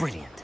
Brilliant.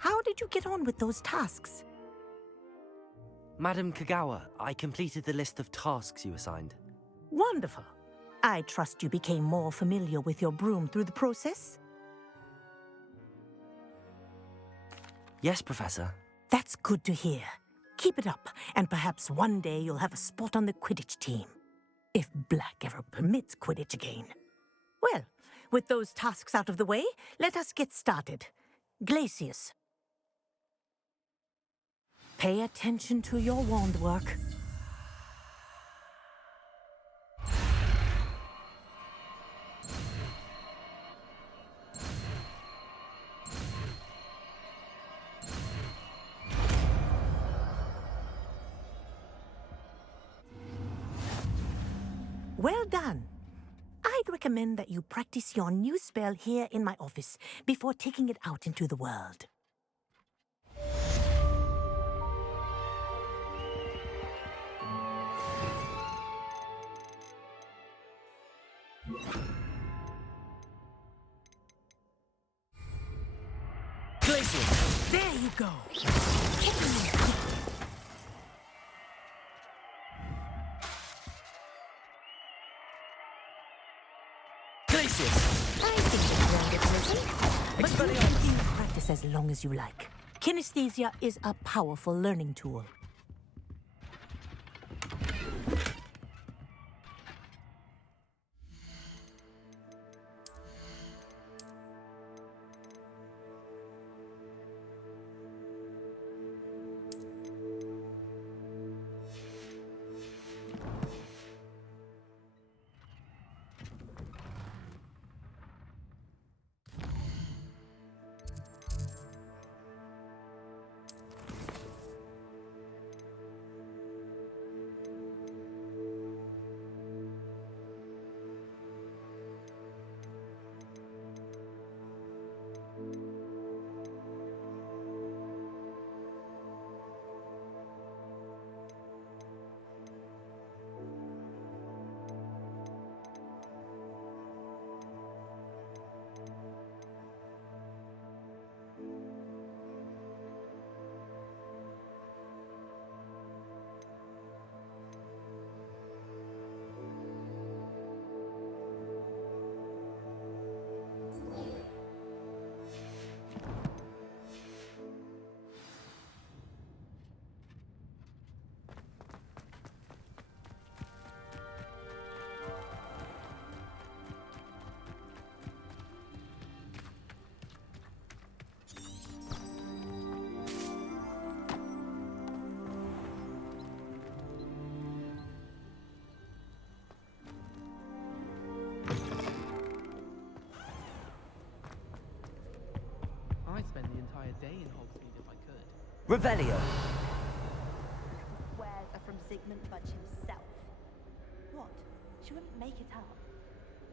How did you get on with those tasks? Madam Kagawa, I completed the list of tasks you assigned. Wonderful. I trust you became more familiar with your broom through the process? Yes, Professor. That's good to hear. Keep it up, and perhaps one day you'll have a spot on the Quidditch team. If Black ever permits Quidditch again. Well, with those tasks out of the way, let us get started. Glacius. Pay attention to your wand work. Well done. I'd recommend that you practice your new spell here in my office before taking it out into the world. Glacius! There you go. Glacius! I think it's learned it pleasant. But you can Expelliarmus! practice as long as you like. Kinesthesia is a powerful learning tool. the entire day in Hogsmeade if I could. Revelio. Wares are from Zygmunt Budge himself. What? She wouldn't make it up.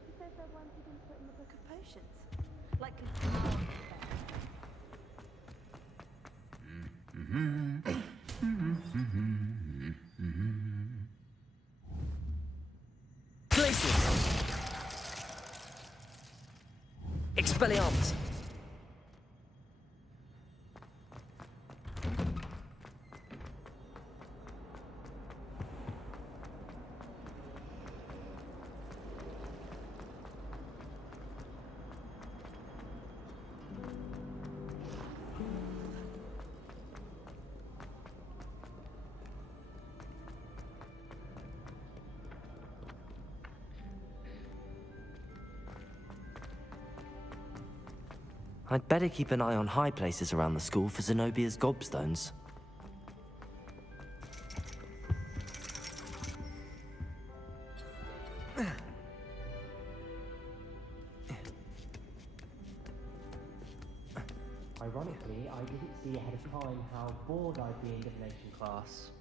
She says they're ones he didn't put in the book of potions. Like Glacius. Expelliarmus. I'd better keep an eye on high places around the school for Zenobia's gobstones. Ironically, I didn't see ahead of time how bored I'd be in divination class.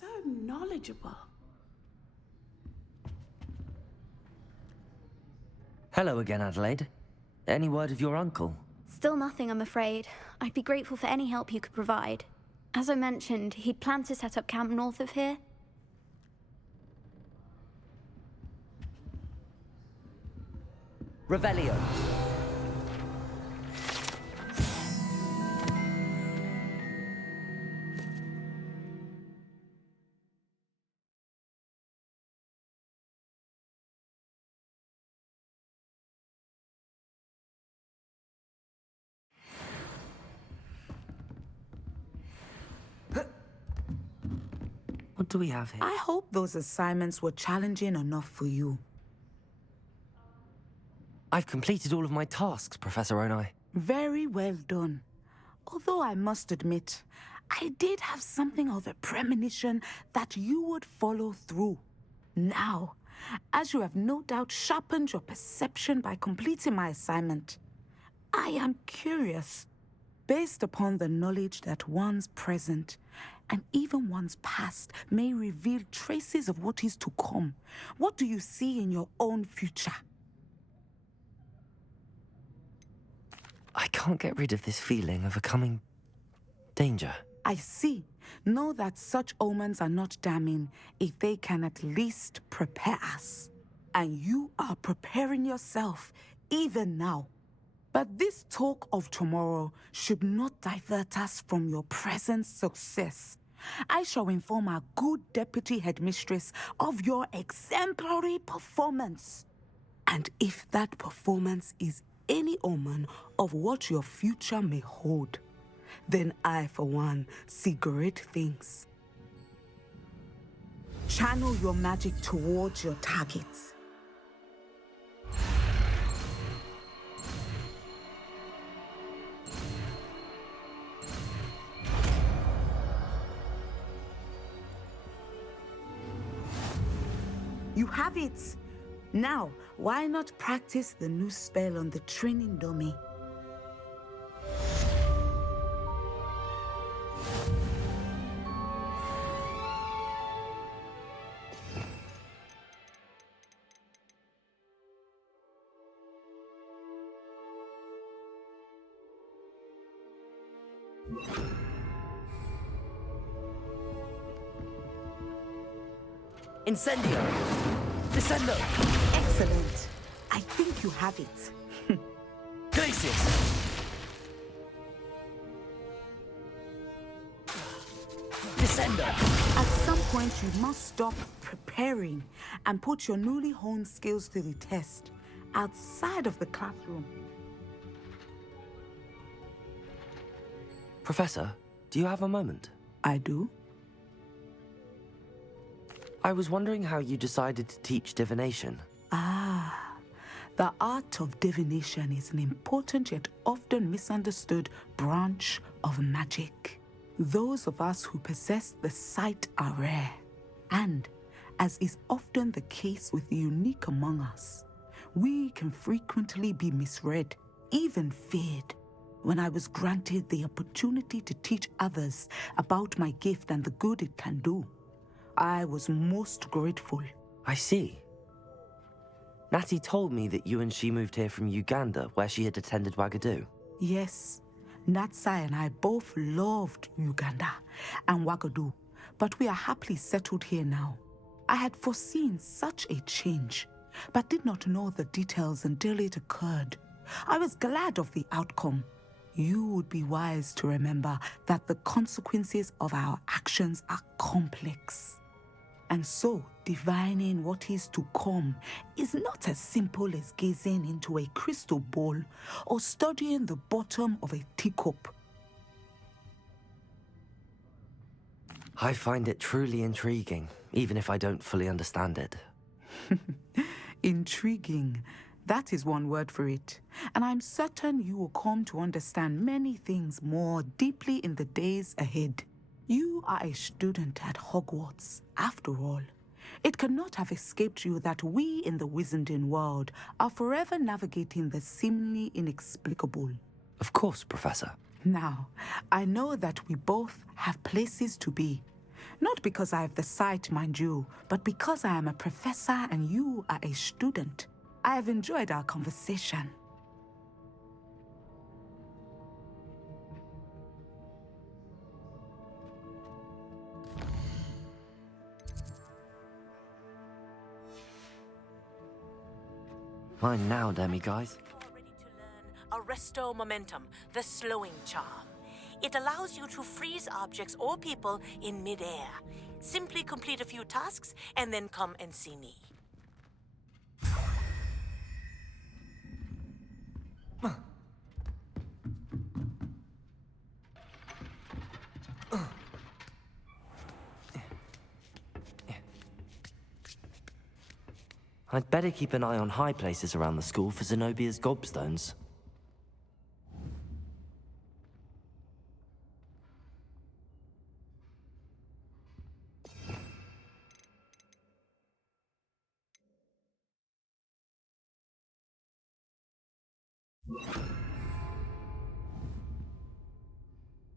So knowledgeable. Hello again, Adelaide. Any word of your uncle? Still nothing, I'm afraid. I'd be grateful for any help you could provide. As I mentioned, he'd planned to set up camp north of here. Revelio. What do we have here? I hope those assignments were challenging enough for you. I've completed all of my tasks, Professor Onai. Very well done. Although I must admit, I did have something of a premonition that you would follow through. Now, as you have no doubt sharpened your perception by completing my assignment, I am curious, based upon the knowledge that one's present and even one's past may reveal traces of what is to come. What do you see in your own future? I can't get rid of this feeling of a coming danger. I see. Know that such omens are not damning if they can at least prepare us. And you are preparing yourself, even now. But this talk of tomorrow should not divert us from your present success. I shall inform our good deputy headmistress of your exemplary performance. And if that performance is any omen of what your future may hold, then I, for one, see great things. Channel your magic towards your targets. You have it! Now, why not practice the new spell on the training dummy? Incendio! Descendo! Excellent. I think you have it. Glacius! Descendo! At some point, you must stop preparing and put your newly honed skills to the test outside of the classroom. Professor, do you have a moment? I do. I was wondering how you decided to teach divination. The art of divination is an important yet often misunderstood branch of magic. Those of us who possess the sight are rare, and, as is often the case with the unique among us, we can frequently be misread, even feared. When I was granted the opportunity to teach others about my gift and the good it can do, I was most grateful. I see. Natty told me that you and she moved here from Uganda, where she had attended Wagadu. Yes, Natsai and I both loved Uganda and Wagadu, but we are happily settled here now. I had foreseen such a change, but did not know the details until it occurred. I was glad of the outcome. You would be wise to remember that the consequences of our actions are complex. And so, divining what is to come is not as simple as gazing into a crystal ball or studying the bottom of a teacup. I find it truly intriguing, even if I don't fully understand it. Intriguing. That is one word for it. And I'm certain you will come to understand many things more deeply in the days ahead. You are a student at Hogwarts, after all. It cannot have escaped you that we in the Wizarding world are forever navigating the seemingly inexplicable. Of course, Professor. Now, I know that we both have places to be. Not because I have the sight, mind you, but because I am a professor and you are a student. I have enjoyed our conversation. Mine now, Demi-guys. You are ready to learn Arresto Momentum, the slowing charm. It allows you to freeze objects or people in midair. Simply complete a few tasks and then come and see me. I'd better keep an eye on high places around the school for Zenobia's gobstones.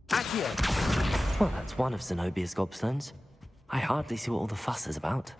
Accio! Well, that's one of Zenobia's gobstones. I hardly see what all the fuss is about.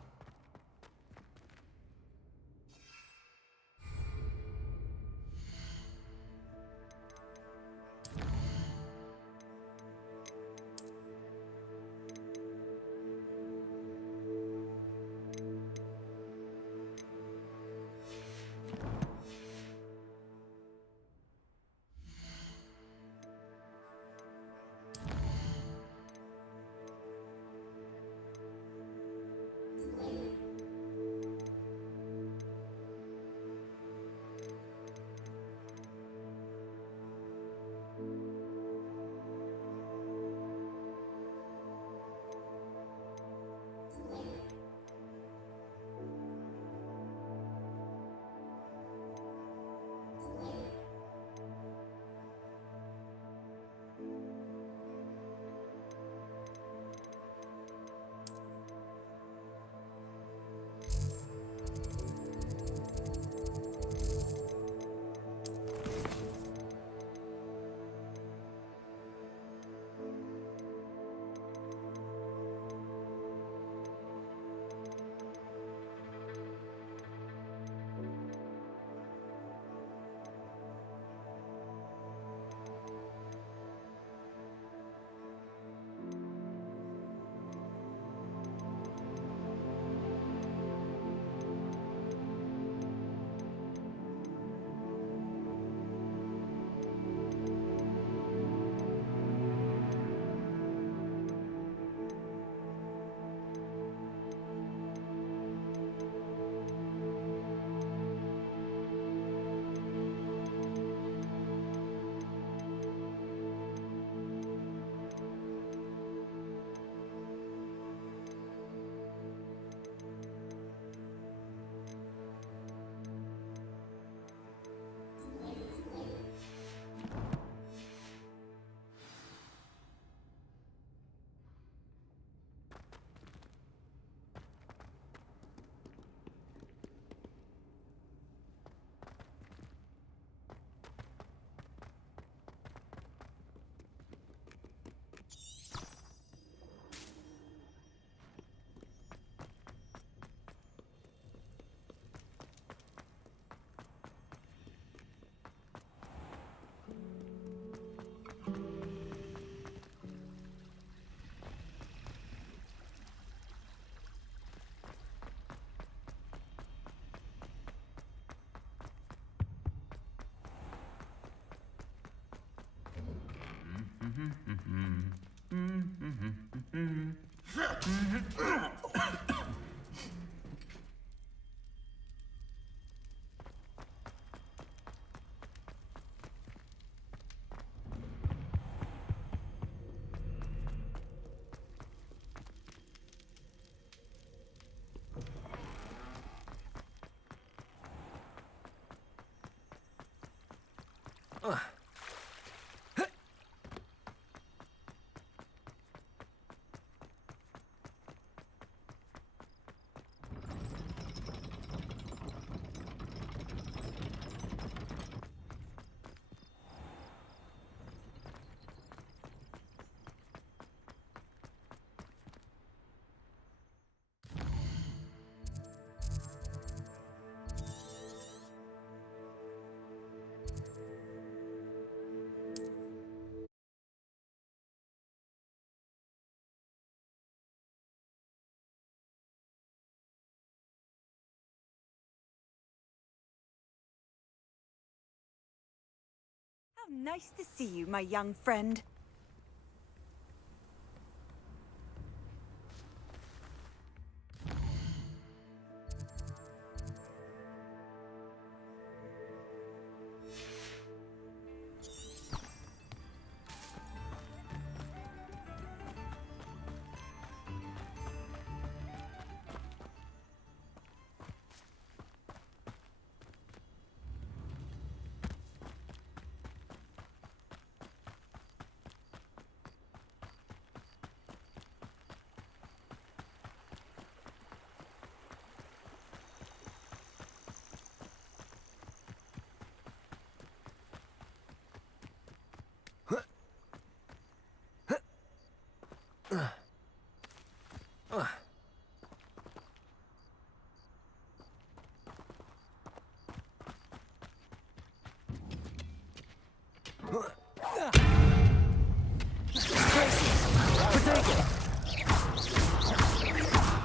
How nice to see you, my young friend.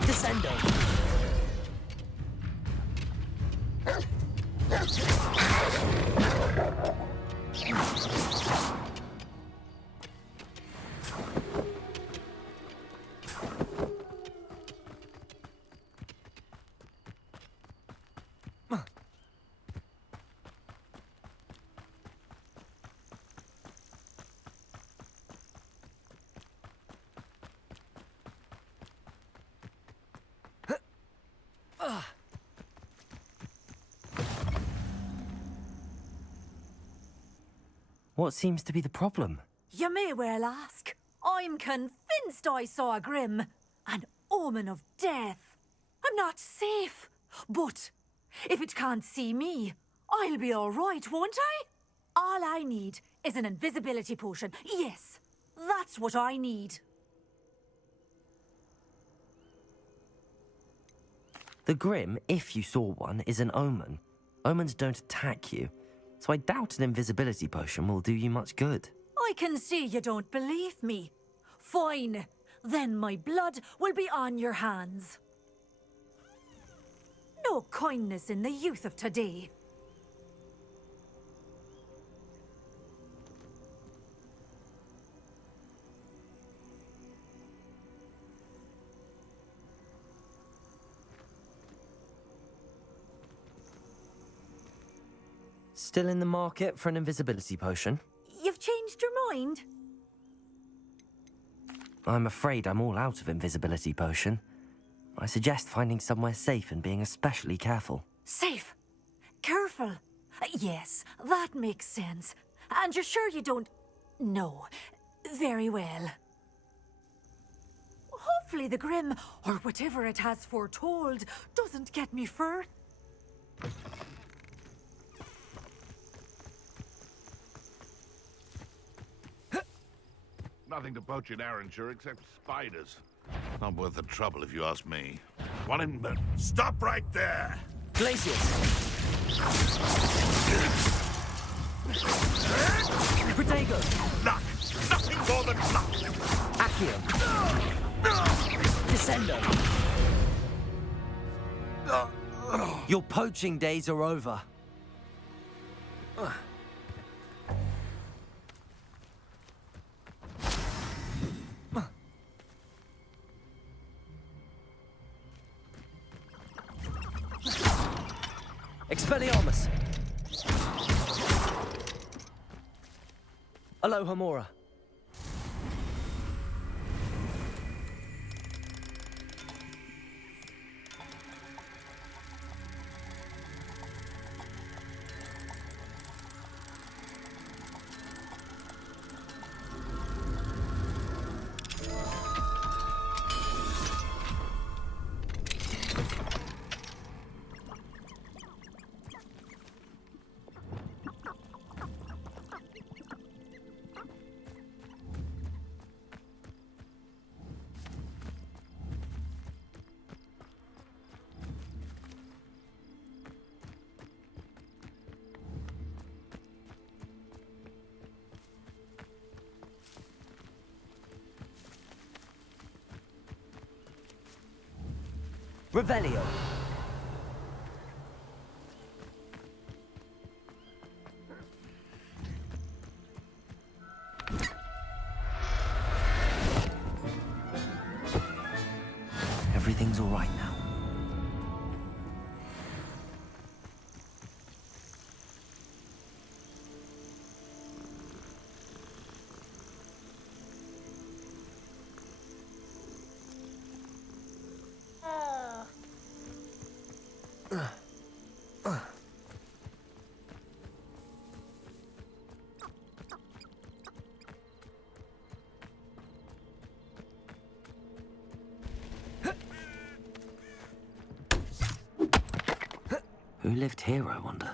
Descendo. What seems to be the problem? You may well ask. I'm convinced I saw a grim, an omen of death. I'm not safe, but if it can't see me, I'll be all right, won't I? All I need is an invisibility potion. Yes, that's what I need. The Grim, if you saw one, is an omen. Omens don't attack you, so I doubt an invisibility potion will do you much good. I can see you don't believe me. Fine, then my blood will be on your hands. No kindness in the youth of today. Still in the market for an invisibility potion? You've changed your mind? I'm afraid I'm all out of invisibility potion. I suggest finding somewhere safe and being especially careful. Safe. Careful. Yes, that makes sense. And you're sure you don't... No. Very well. Hopefully the Grim, or whatever it has foretold, doesn't get me first. Nothing to poach in Arranshire except spiders. Not worth the trouble if you ask me. One in... Stop right there! Glacius! Protego! Luck! Nothing more than luck! Accio! Descendo! Your poaching days are over. Expelliarmus! Alohomora. Revelio. Everything's all right now. Who lived here, I wonder?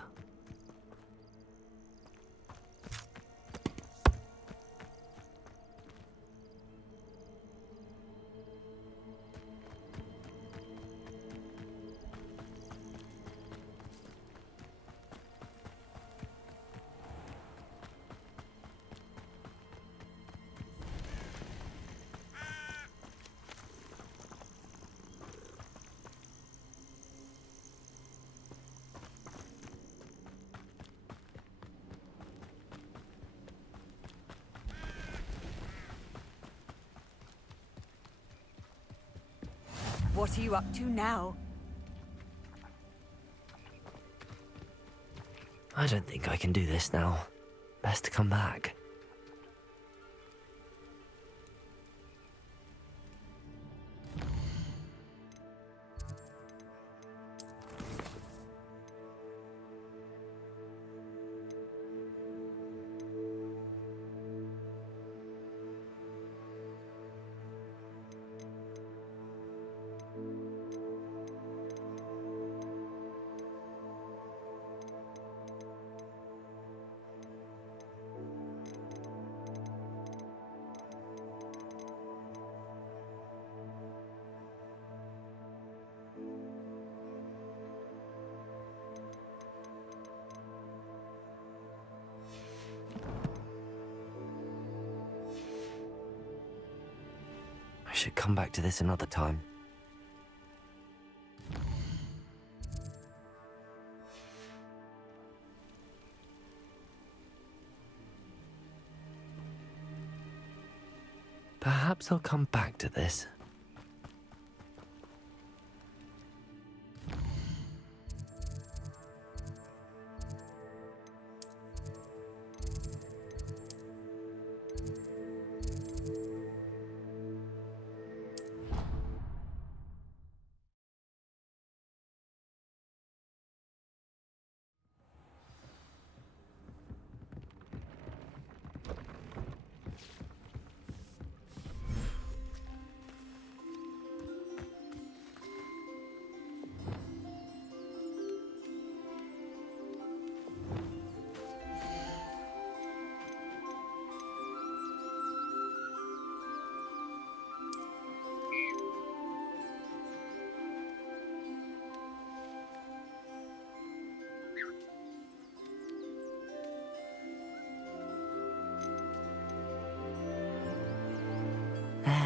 What are you up to now? I don't think I can do this now. Best to come back. I should come back to this another time. Perhaps I'll come back to this.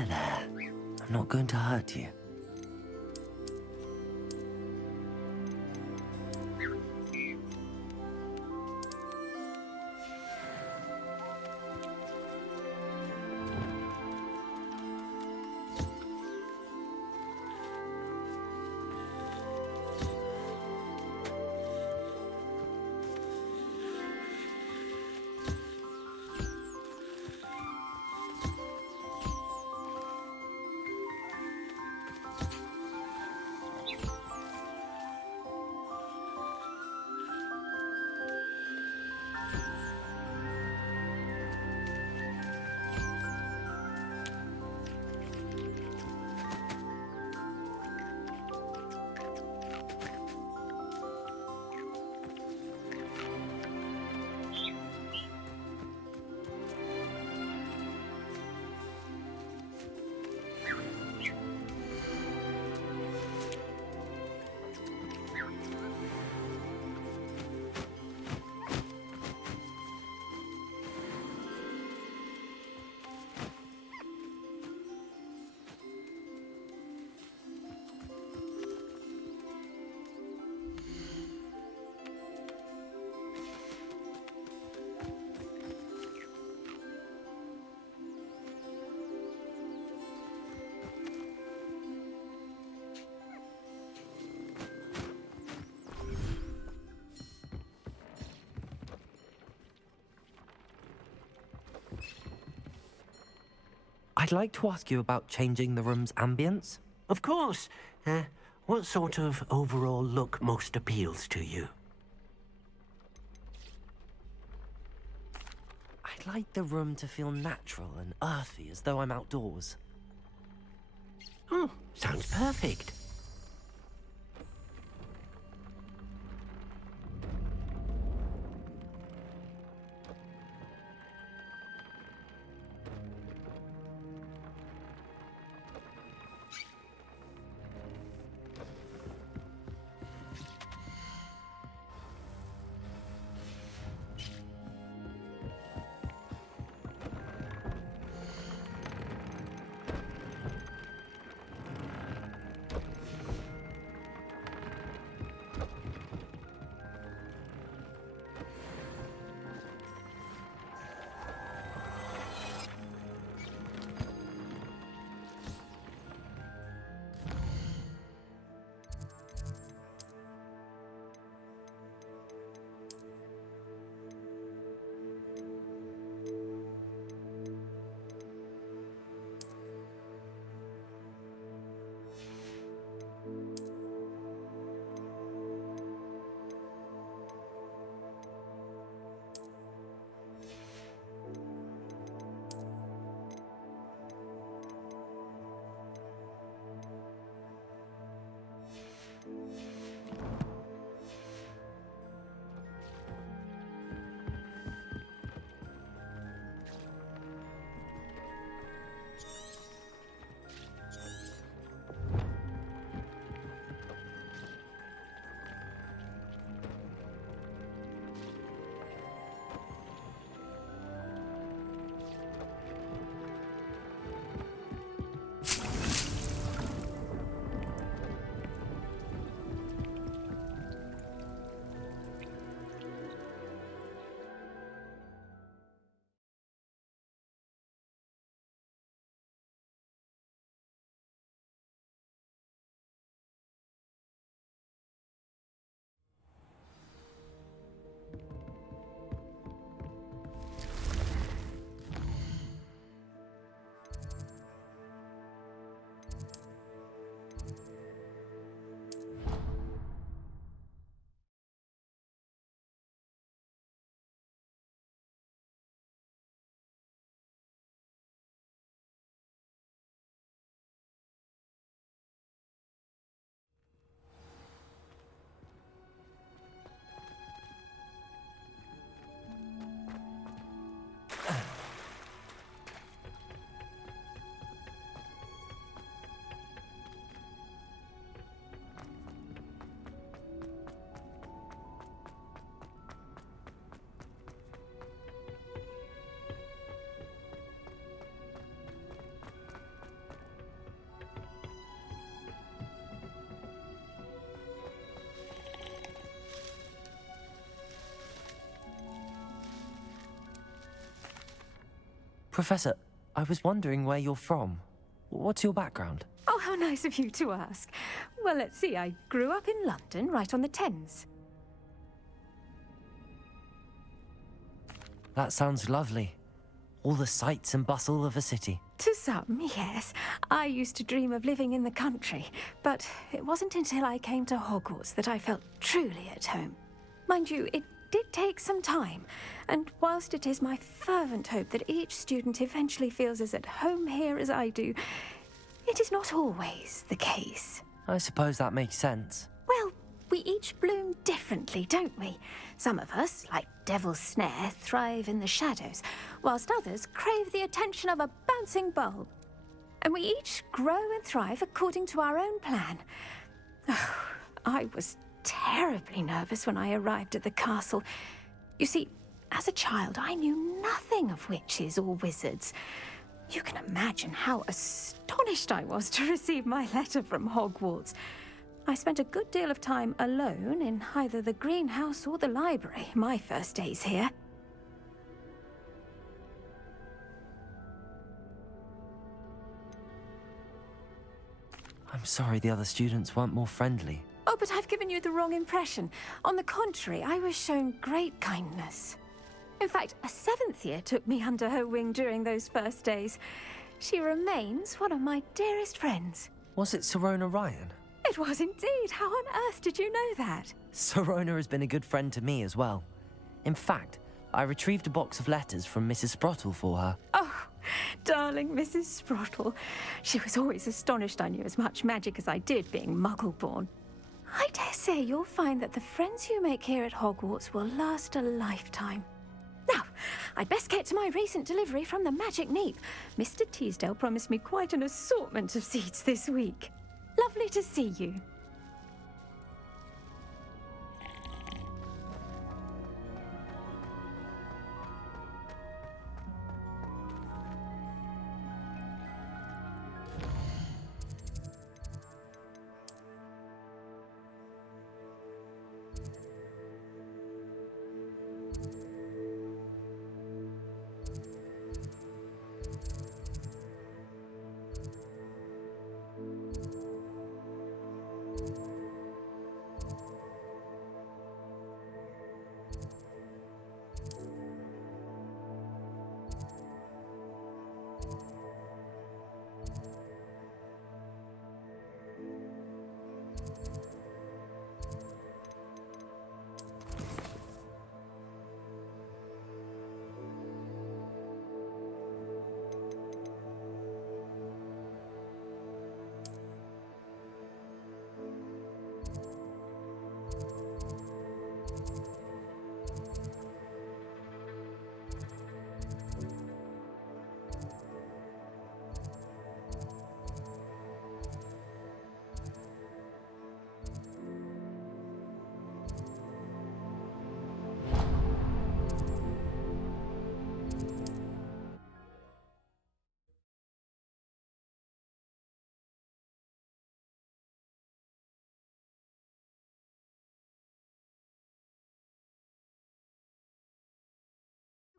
There. I'm not going to hurt you. I'd like to ask you about changing the room's ambience. Of course. What sort of overall look most appeals to you? I'd like the room to feel natural and earthy, as though I'm outdoors. Oh, sounds perfect. Professor, I was wondering where you're from. What's your background? Oh, how nice of you to ask. Well, let's see. I grew up in London, right on the Thames. That sounds lovely. All the sights and bustle of a city. To some, yes. I used to dream of living in the country, but it wasn't until I came to Hogwarts that I felt truly at home. Mind you, it did take some time, and whilst it is my fervent hope that each student eventually feels as at home here as I do, it is not always the case. I suppose that makes sense. Well, we each bloom differently, don't we? Some of us, like Devil's Snare, thrive in the shadows, whilst others crave the attention of a bouncing bulb. And we each grow and thrive according to our own plan. Oh, I was terribly nervous when I arrived at the castle. You see, as a child, I knew nothing of witches or wizards. You can imagine how astonished I was to receive my letter from Hogwarts. I spent a good deal of time alone in either the greenhouse or the library my first days here. I'm sorry the other students weren't more friendly. Oh, but I've given you the wrong impression. On the contrary, I was shown great kindness. In fact, a 7th year took me under her wing during those first days. She remains one of my dearest friends. Was it Serona Ryan? It was indeed. How on earth did you know that? Serona has been a good friend to me as well. In fact, I retrieved a box of letters from Mrs. Sprottle for her. Oh, darling Mrs. Sprottle. She was always astonished I knew as much magic as I did, being Muggle-born. I dare say you'll find that the friends you make here at Hogwarts will last a lifetime. Now, I'd best get to my recent delivery from the Magic Neep. Mr. Teasdale promised me quite an assortment of seeds this week. Lovely to see you.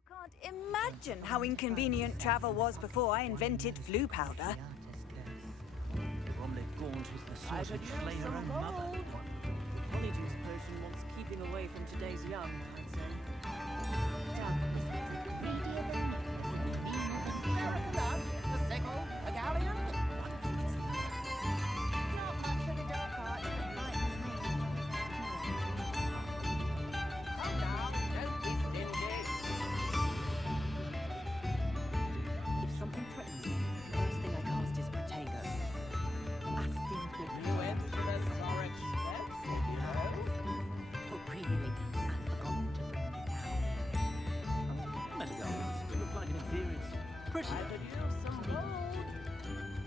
Can't imagine how inconvenient travel was before I invented flu powder. Bromley Gaunt was the sort of flay her own mother. Honeydews potion wants keeping away from today's young, I'd say. A sickle, a galleon. Not much for the dark arts, but lightens me. Come down, don't be stingy. If something threatens me, the first thing I cast is Protego. I simply You infamous Norwich Spets, you know. Oh, really? I've forgotten to bring you down. Melagons, you look like an inferior. Pretty. I could use some gold.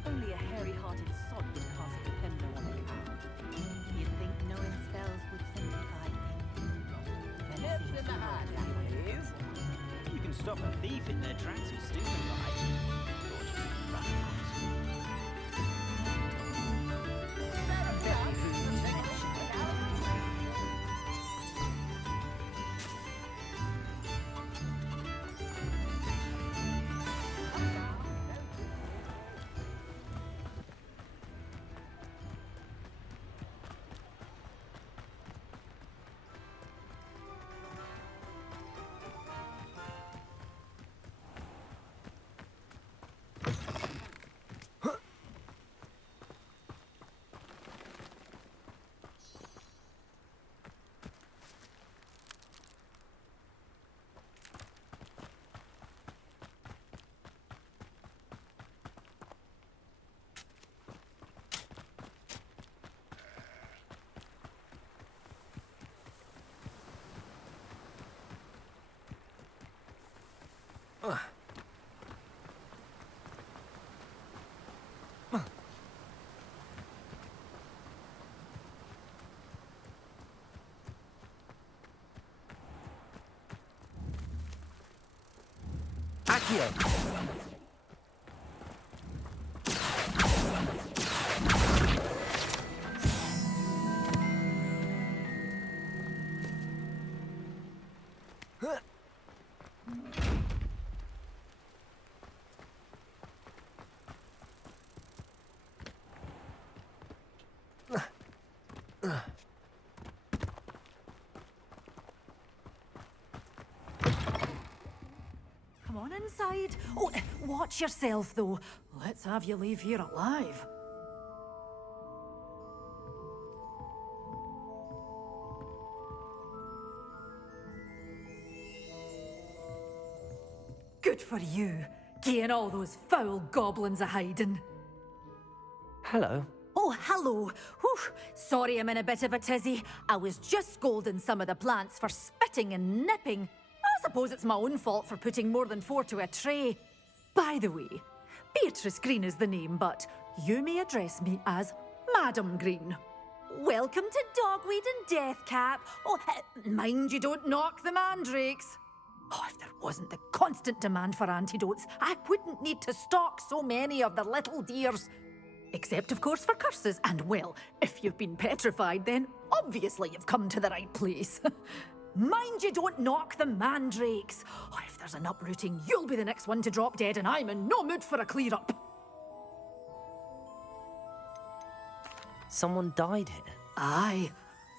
Only a hairy-hearted sod would cast Dependo on it. You'd think knowing spells would simplify things. Then it Tips seems in the to work hand, that way. please. You can stop a thief in their tracks with stupefied. Or just run across. Accio! Come on inside. Oh, watch yourself, though. Let's have you leave here alive. Good for you, getting all those foul goblins a hiding. Hello. Oh, hello. Whew. Sorry I'm in a bit of a tizzy. I was just scolding some of the plants for spitting and nipping. I suppose it's my own fault for putting more than 4 to a tray. By the way, Beatrice Green is the name, but you may address me as Madam Green. Welcome to Dogweed and Deathcap. Oh, mind you don't knock the mandrakes. Oh, if there wasn't the constant demand for antidotes, I wouldn't need to stock so many of the little dears. Except, of course, for curses. And, well, if you've been petrified, then obviously you've come to the right place. Mind you don't knock the mandrakes. Oh, if there's an uprooting, you'll be the next one to drop dead, and I'm in no mood for a clear-up. Someone died here. Aye.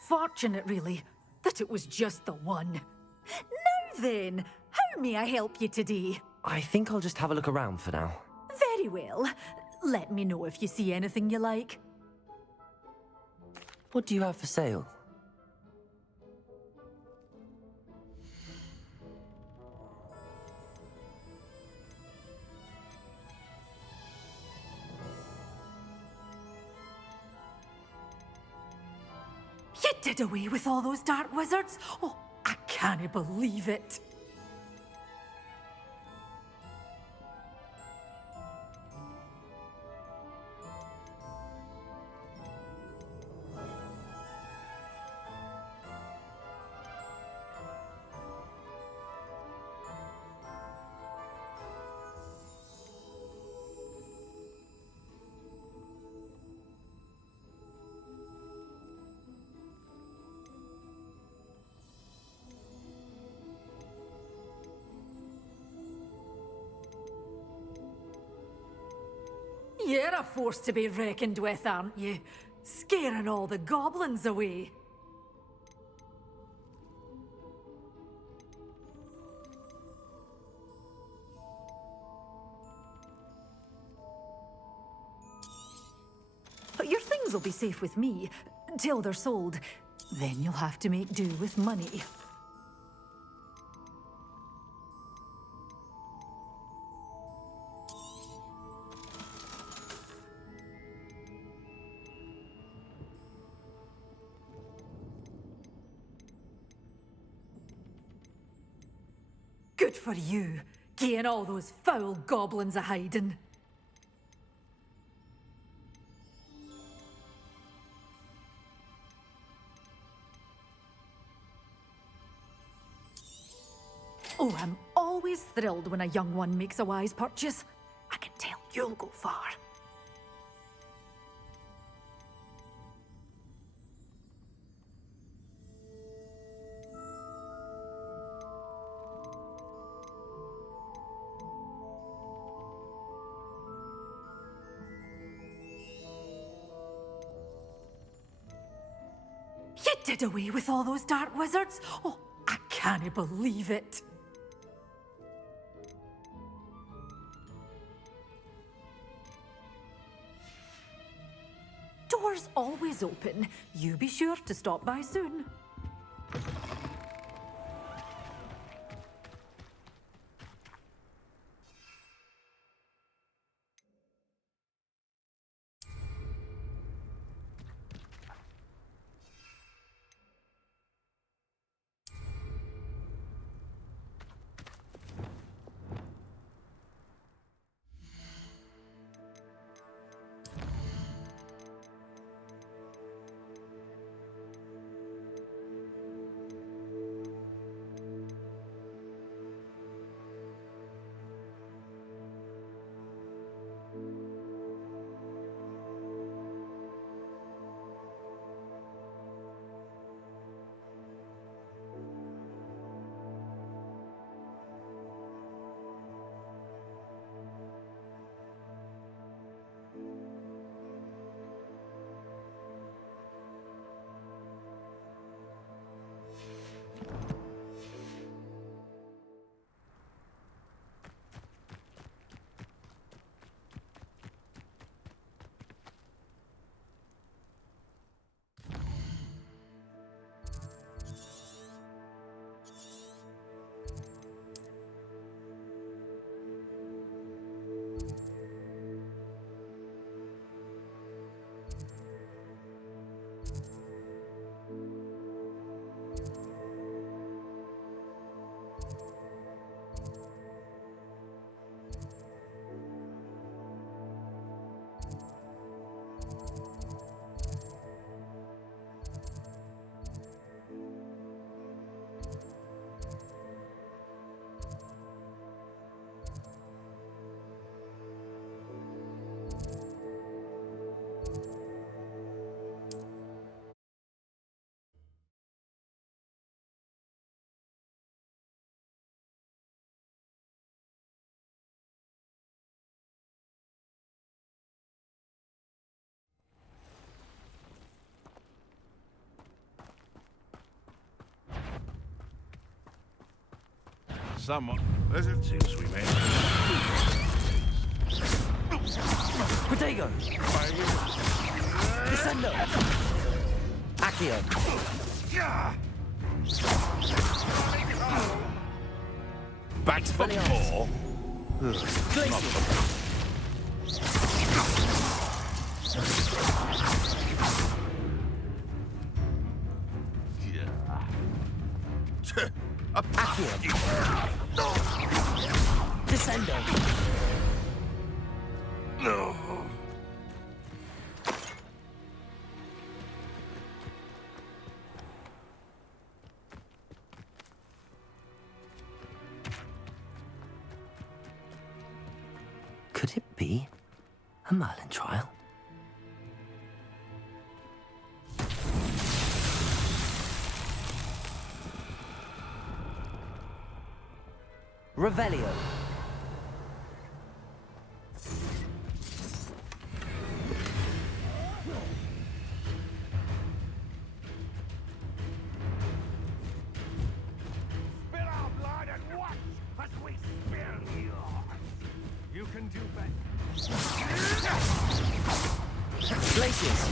Fortunate, really, that it was just the one. Now then, how may I help you today? I think I'll just have a look around for now. Very well. Let me know if you see anything you like. What do you have for sale? You did away with all those dark wizards? Oh, I can't believe it. You're a force to be reckoned with, aren't you? Scaring all the goblins away. Your things will be safe with me, till they're sold. Then you'll have to make do with money. Good for you, getting all those foul goblins a hiding. Oh, I'm always thrilled when a young one makes a wise purchase. I can tell you'll go far. You did away with all those dark wizards? Oh, I can't believe it. Doors always open. You be sure to stop by soon. someone. Listen, seems we may. Protego! Descendo! Accio! Back for more. Descendo! No. Could it be a Merlin trial? Revelio. Spill our blood and watch as we spill yours. You can do better. Glaciers.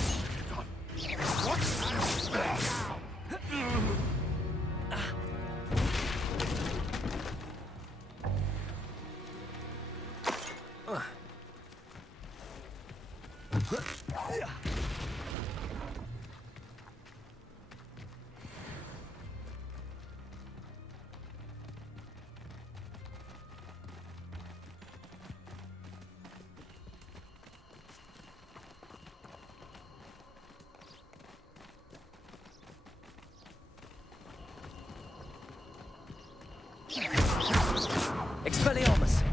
Expelliarmus.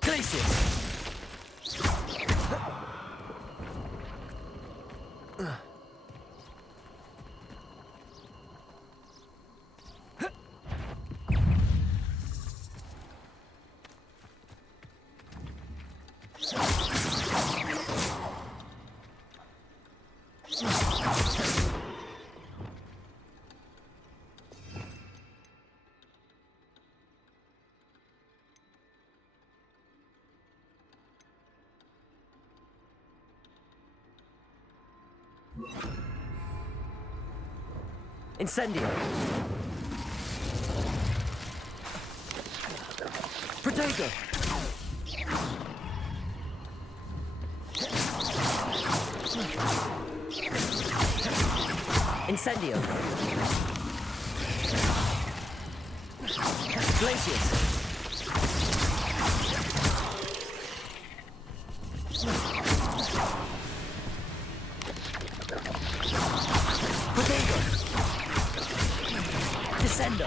Glaciers. Incendio. Protego. Incendio. Glaciers. Protego. Descendo.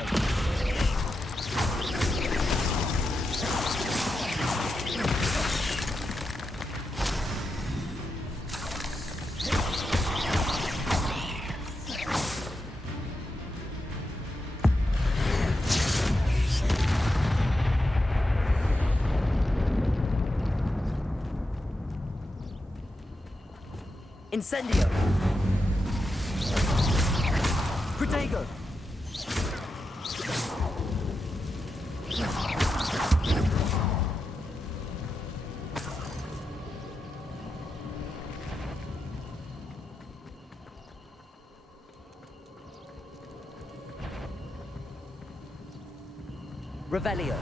Incendio. Protego. Revelio.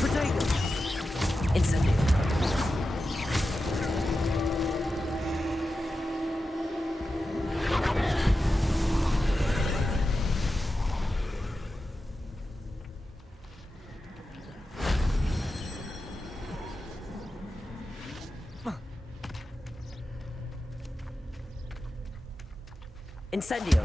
Protego. Incendio. Incendio.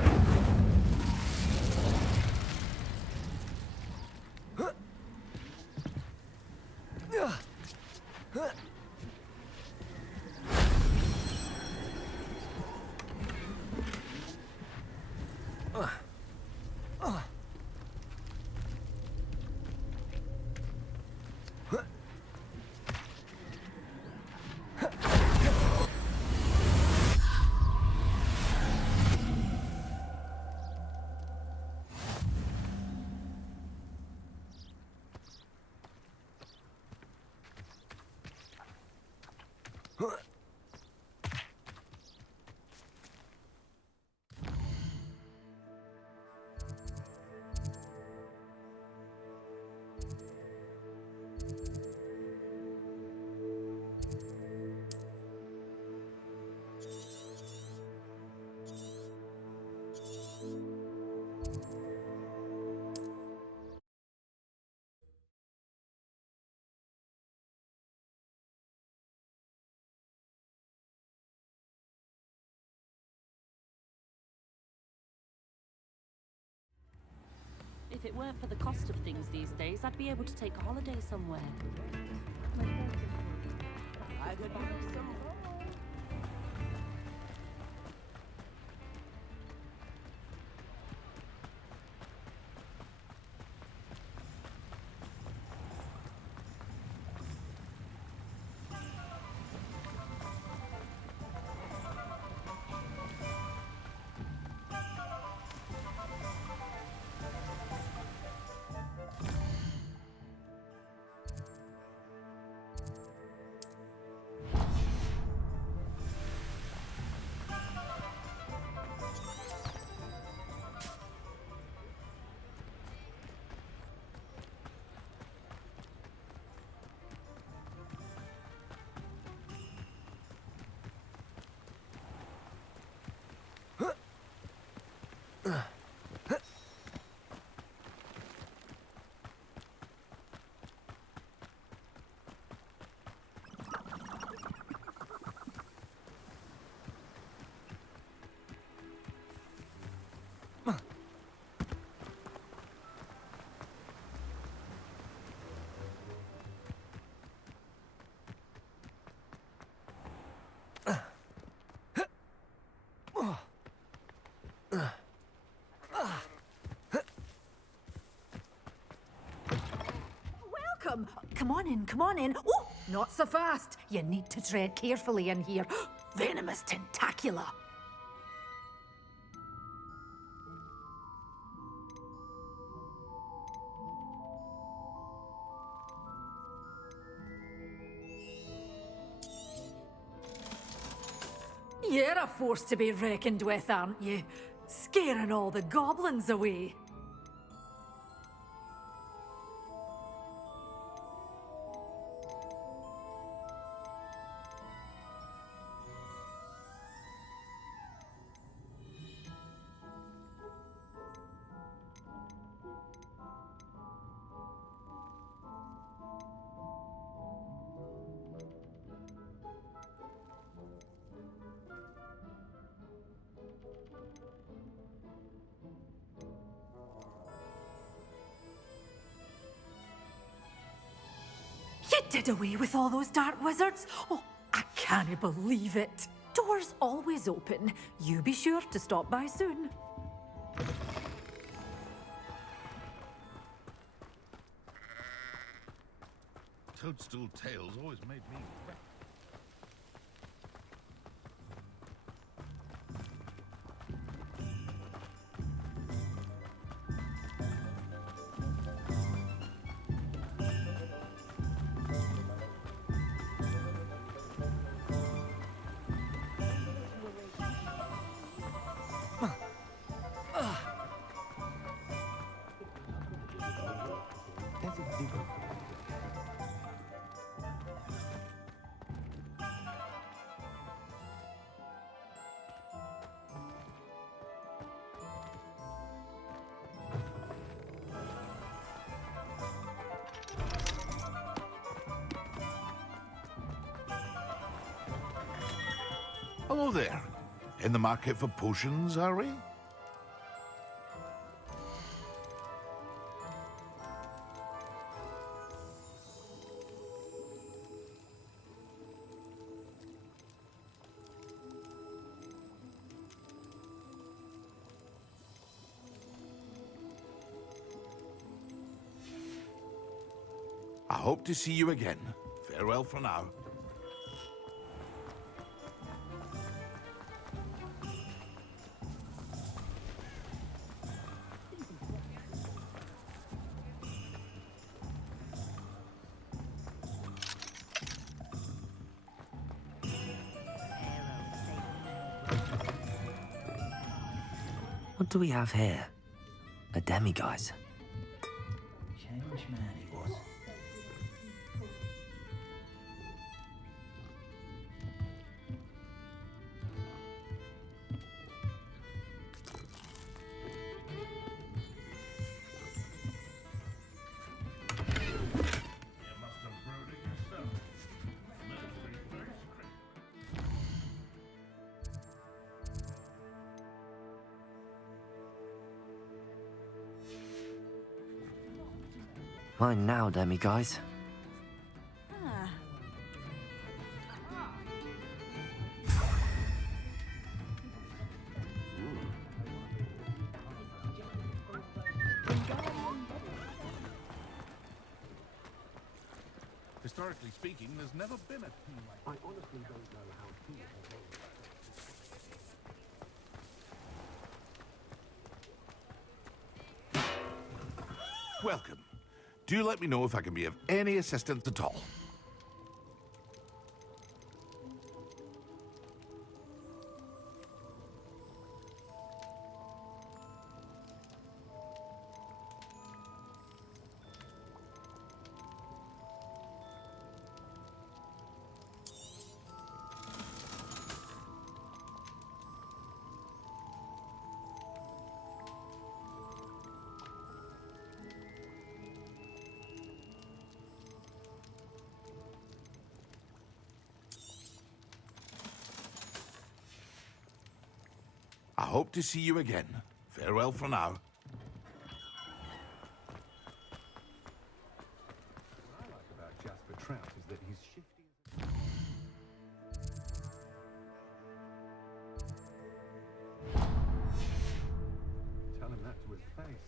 it weren't for the cost of things these days, I'd be able to take a holiday somewhere. Welcome! Come on in, come on in. Oh, not so fast. You need to tread carefully in here. Venomous tentacula. You're a force to be reckoned with, aren't you? Scaring all the goblins away. You did away with all those dark wizards? Oh, I can't believe it. Doors always open. You be sure to stop by soon. Toadstool tails always made me wet. Hello there. In the market for potions, are we? I hope to see you again. Farewell for now. What do we have here? A demiguise. Change man he was. Mine now, demiguise. Ah. Historically speaking, there's never been a tea like I honestly don't know how tea has evolved. Welcome. Do let me know if I can be of any assistance at all. I hope to see you again. Farewell for now. What I like about Jasper Trout is that he's shifty as Tell him that to his face.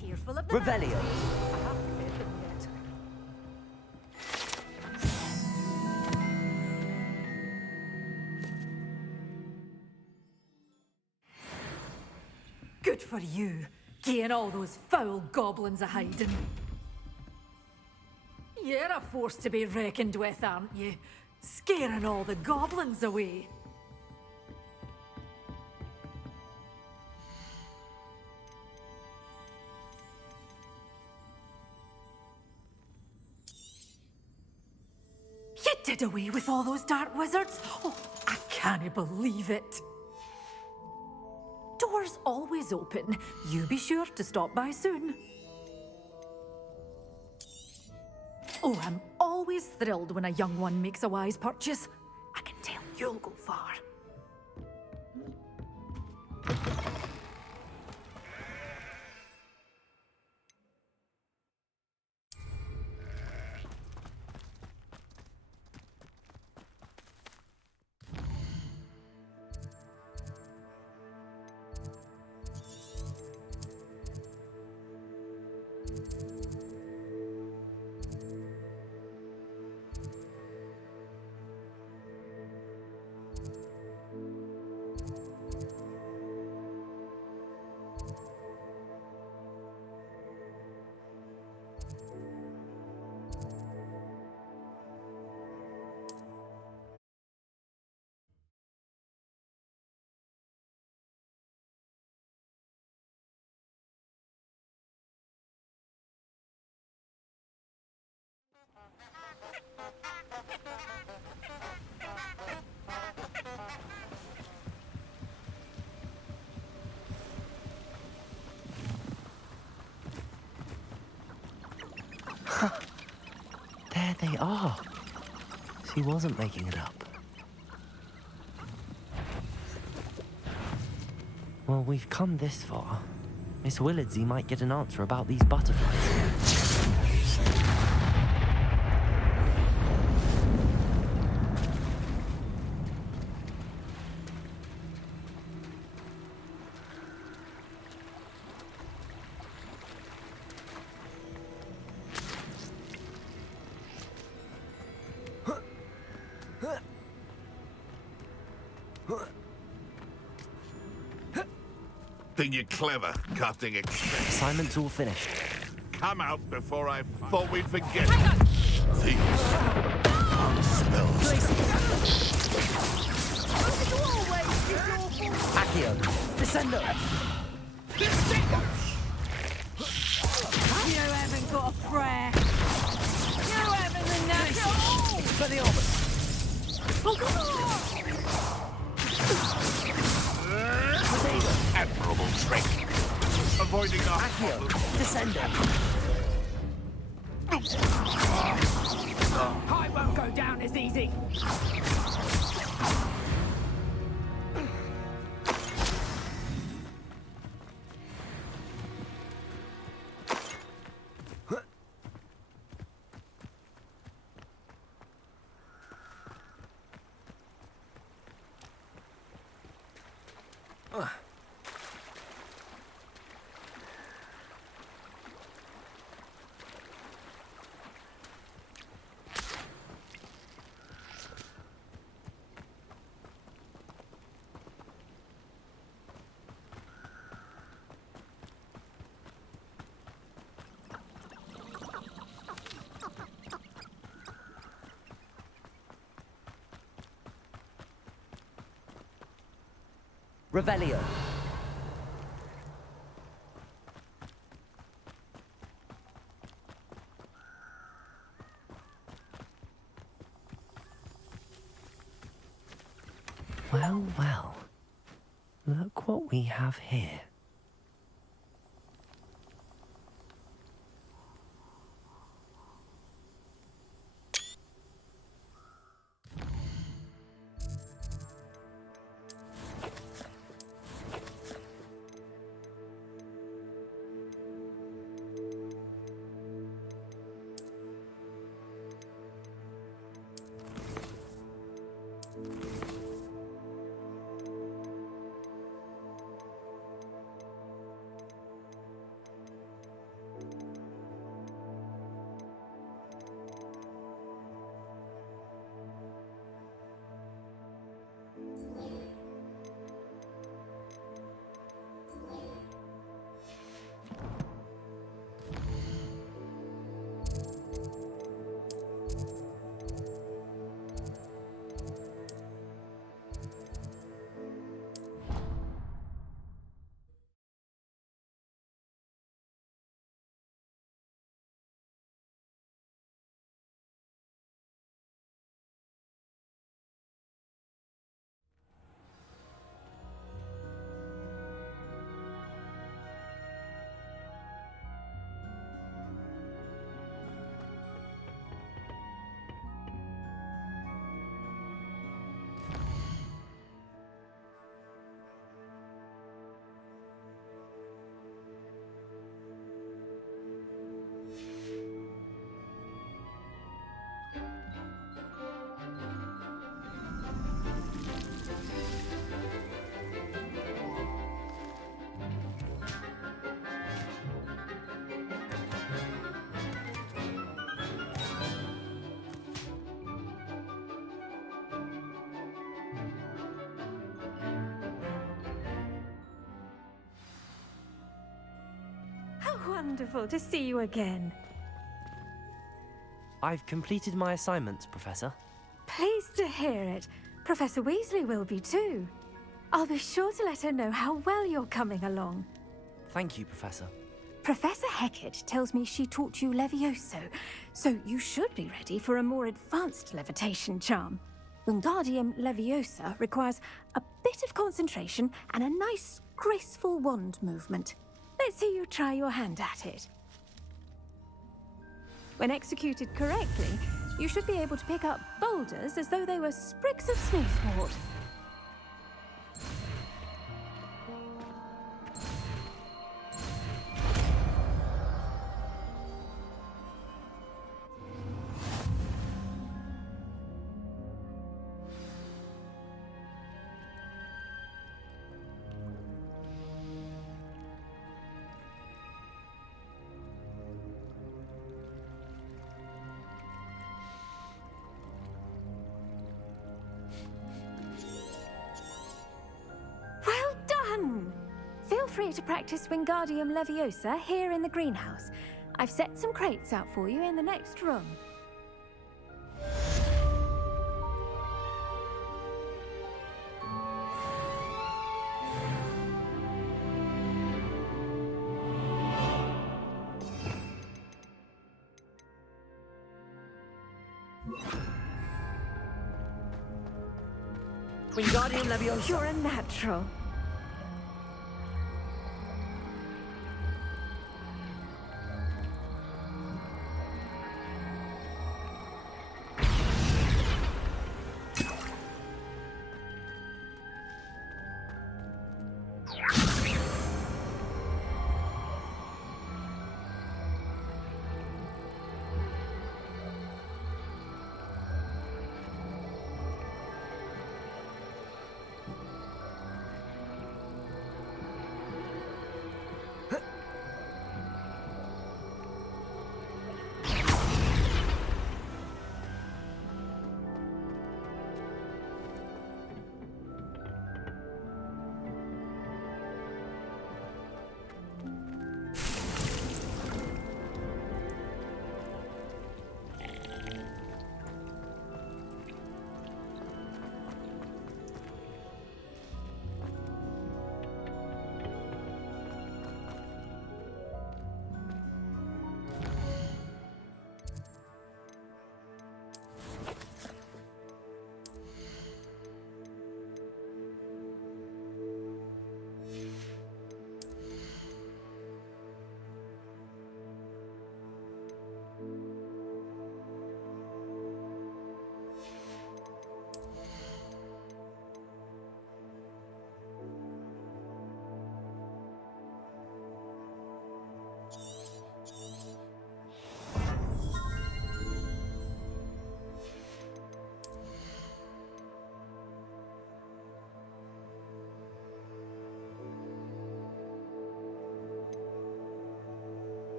Careful of the Revelio. I haven't fed them yet. Good for you, getting all those foul goblins a hiding. You're a force to be reckoned with, aren't you? Scaring all the goblins away. You did away with all those dark wizards? Oh, I can't believe it. Doors always open. You be sure to stop by soon. Oh, I'm always thrilled when a young one makes a wise purchase. I can tell you'll go far. There they are. She wasn't making it up. Well, we've come this far. Miss Willardsy might get an answer about these butterflies. Think you're clever, casting expect. Assignment's all finished. Come out before I thought we'd forget. These are spells. Accio, Descendo. You haven't got a prayer. You haven't the natural. For the orbit. Oh, come on! Admirable trick. Avoiding our Accio, Descendo. I won't go down as easy. Revelio. Well, well. Look what we have here. How wonderful to see you again. I've completed my assignments, Professor. Pleased to hear it. Professor Weasley will be too. I'll be sure to let her know how well you're coming along. Thank you, Professor. Professor Hecat tells me she taught you Levioso, so you should be ready for a more advanced levitation charm. Wingardium Leviosa requires a bit of concentration and a nice, graceful wand movement. Let's see you try your hand at it. When executed correctly, you should be able to pick up boulders as though they were sprigs of snooswort. ready to practice Wingardium Leviosa here in the greenhouse? I've set some crates out for you in the next room. Wingardium Leviosa. You're a natural.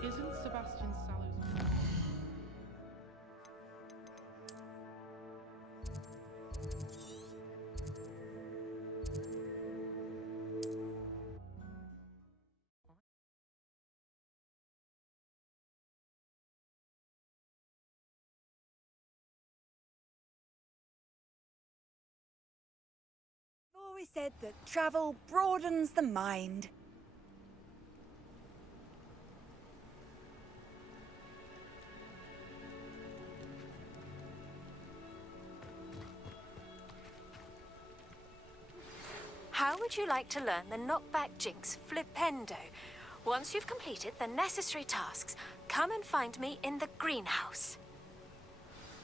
Isn't Sebastian Sallow's... Always said that travel broadens the mind. How would you like to learn the knockback jinx flipendo? Once you've completed the necessary tasks, come and find me in the greenhouse.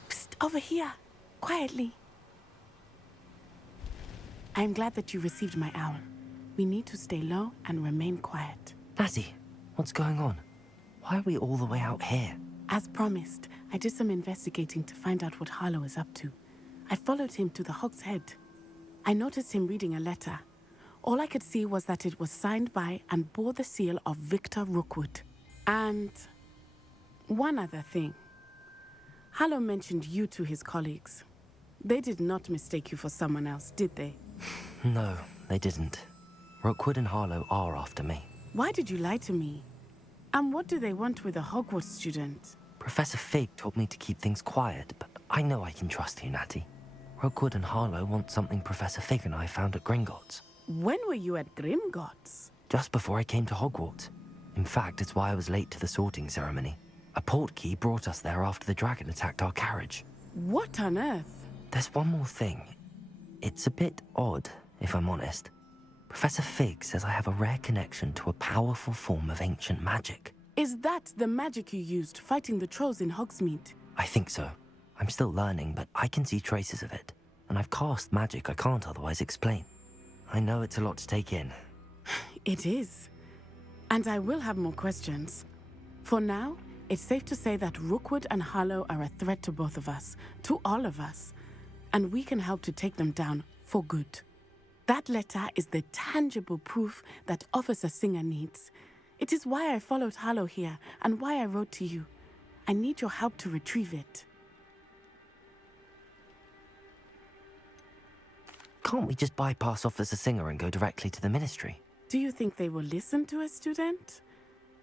Psst, over here. Quietly. I'm glad that you received my owl. We need to stay low and remain quiet. Natty, what's going on? Why are we all the way out here? As promised, I did some investigating to find out what Harlow is up to. I followed him to the Hog's Head. I noticed him reading a letter. All I could see was that it was signed by and bore the seal of Victor Rookwood. And one other thing. Harlow mentioned you to his colleagues. They did not mistake you for someone else, did they? No, they didn't. Rookwood and Harlow are after me. Why did you lie to me? And what do they want with a Hogwarts student? Professor Fig told me to keep things quiet, but I know I can trust you, Natty. Rookwood and Harlow want something Professor Fig and I found at Gringotts. When were you at Gringotts? Just before I came to Hogwarts. In fact, it's why I was late to the sorting ceremony. A portkey brought us there after the dragon attacked our carriage. What on earth? There's one more thing. It's a bit odd, if I'm honest. Professor Fig says I have a rare connection to a powerful form of ancient magic. Is that the magic you used fighting the trolls in Hogsmeade? I think so. I'm still learning, but I can see traces of it. And I've cast magic I can't otherwise explain. I know it's a lot to take in. It is. And I will have more questions. For now, it's safe to say that Rookwood and Harlow are a threat to both of us, to all of us. And we can help to take them down for good. That letter is the tangible proof that Officer Singer needs. It is why I followed Harlow here and why I wrote to you. I need your help to retrieve it. Can't we just bypass Officer Singer and go directly to the Ministry? Do you think they will listen to a student?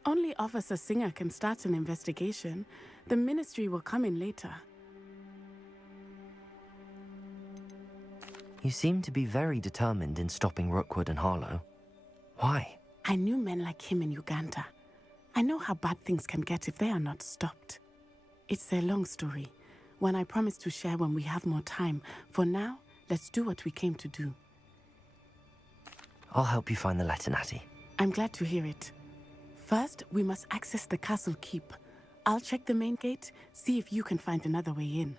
Only Officer Singer can start an investigation. The Ministry will come in later. You seem to be very determined in stopping Rookwood and Harlow. Why? I knew men like him in Uganda. I know how bad things can get if they are not stopped. It's a long story, one I promise to share when we have more time. For now, let's do what we came to do. I'll help you find the letter, Natty. I'm glad to hear it. First, we must access the castle keep. I'll check the main gate, see if you can find another way in.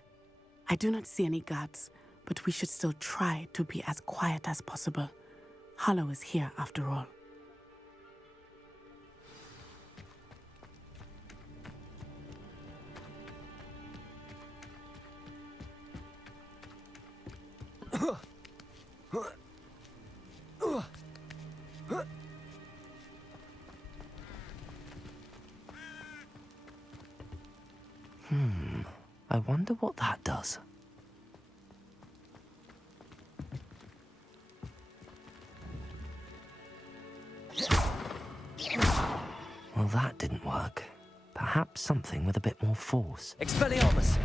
I do not see any guards, but we should still try to be as quiet as possible. Harlow is here after all. I wonder what that does. Well, that didn't work. Perhaps something with a bit more force. Expelliarmus!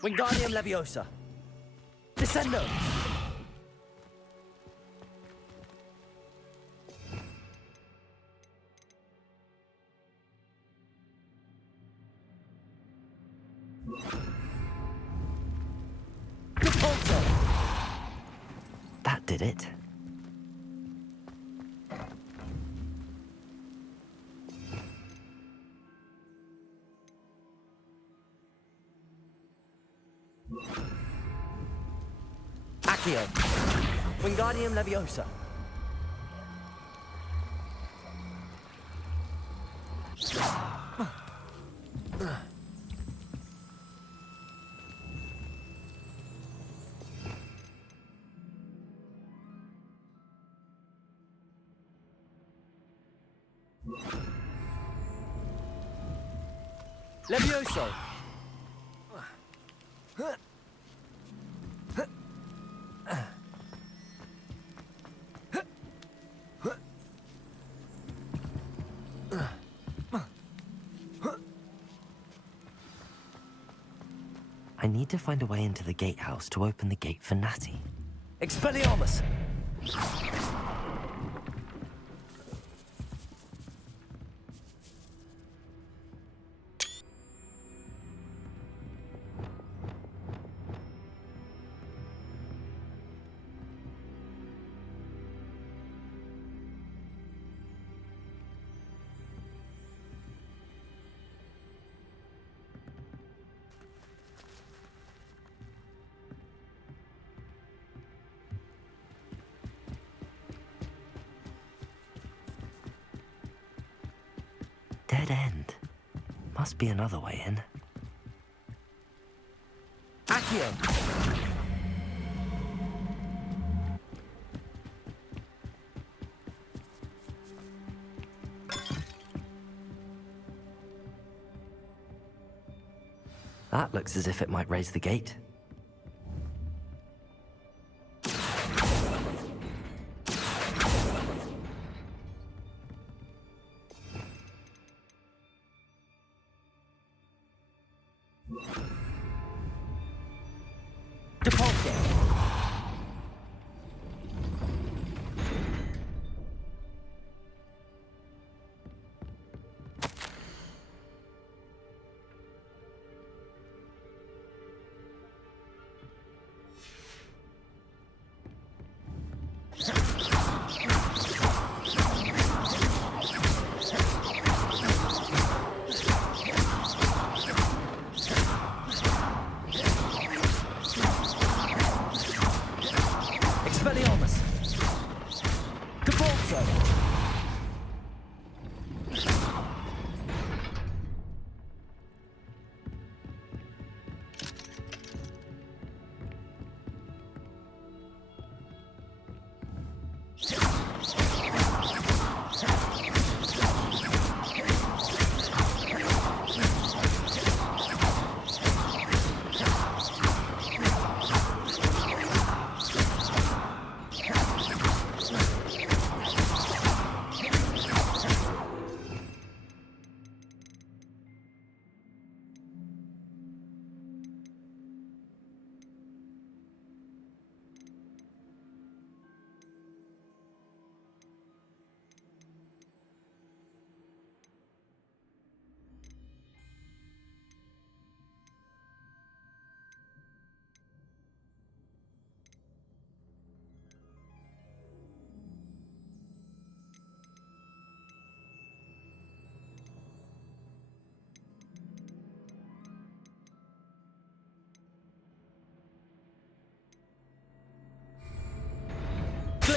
Wingardium Leviosa! Descendo! That did it. Accio! Wingardium Leviosa! Levioso! I need to find a way into the gatehouse to open the gate for Natty. Expelliarmus! Dead end. Must be another way in. Accio! That looks as if it might raise the gate.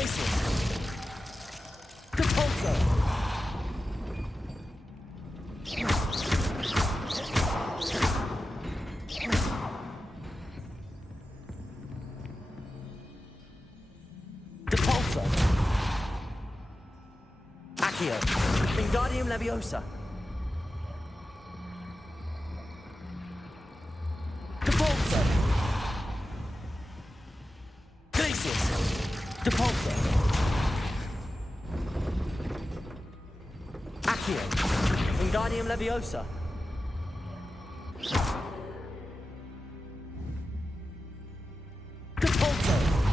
Glacius. Depulso. Depulso. Accio. Wingardium Leviosa. Depulso. Glacius. Depulso. Accio. Wingardium Leviosa. Depulso.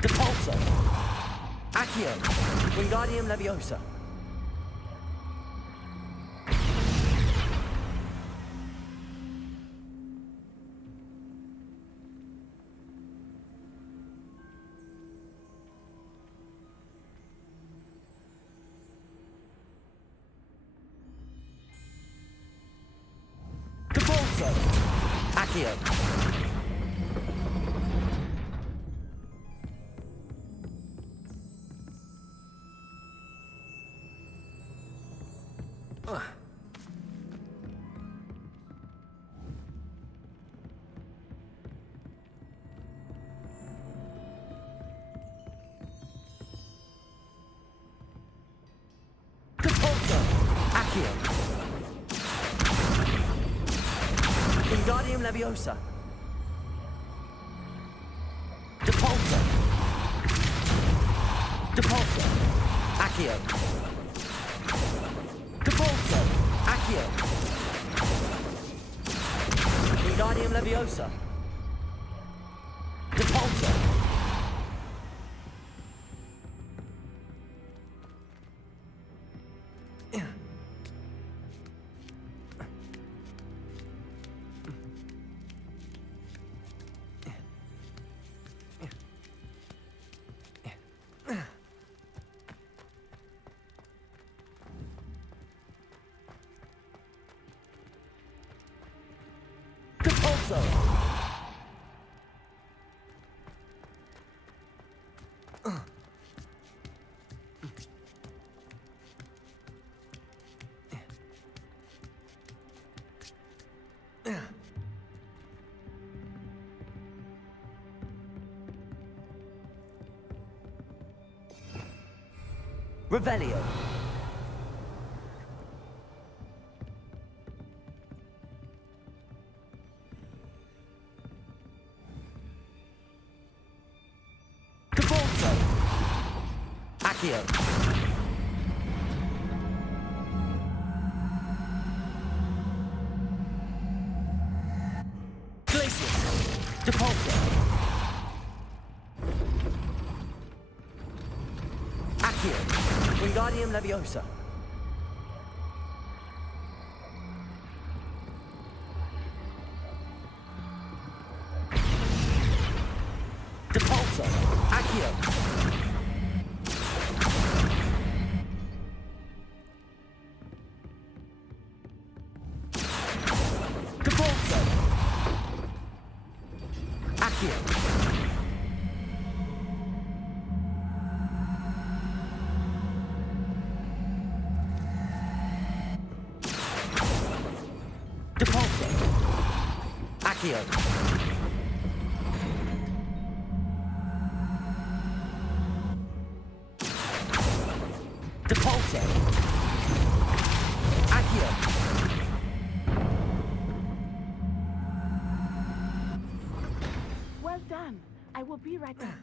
Depulso. Accio. Wingardium Leviosa. Depulso. Accio. Depulso. Accio. Wingardium Leviosa. Depulso. Depulso. Accio. Depulso. Accio. Wingardium Leviosa. Depulso. Depulso. Revelio. Depulso. Accio. Depulso. Accio. Wingardium Leviosa. Depulso. Accio. Depulso. Accio. Depulso. Accio. Depulso. Accio. Well done. I will be right back.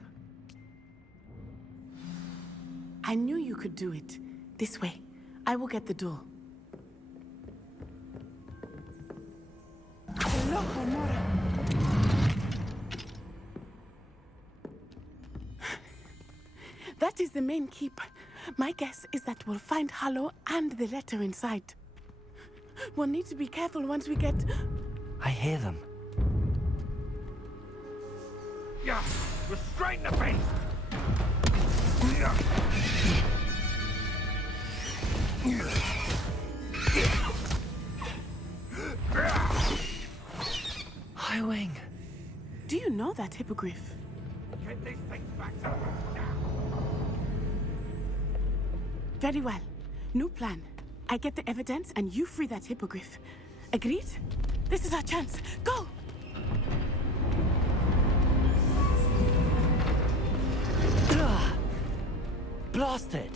I knew you could do it. This way. I will get the door. Hello, Homura. That is the main keep. My guess is that we'll find Hallow and the letter inside. We'll need to be careful once we get... I hear them. Yeah, restrain the beast! Highwing. Do you know that hippogriff? Get these things back to now! Very well. New plan. I get the evidence and you free that hippogriff. Agreed? This is our chance. Go! Blasted!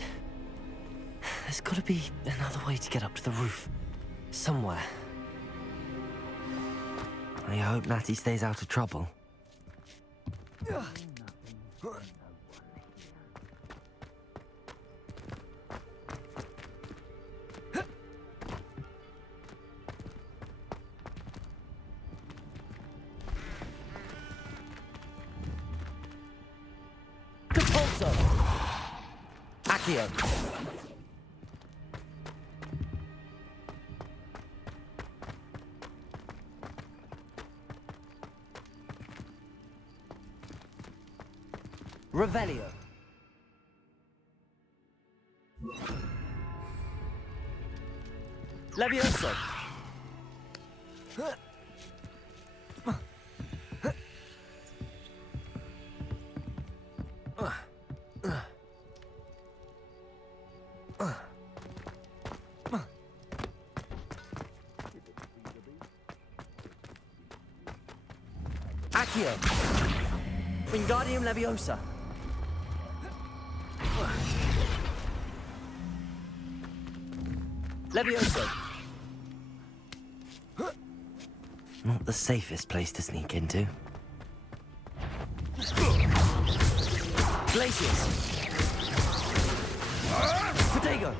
There's gotta be another way to get up to the roof. Somewhere. I hope Natty stays out of trouble. Depulso. Accio. Revelio. Levioso. Accio. Wingardium Leviosa. Levioso. Not the safest place to sneak into. Glacius. Protego.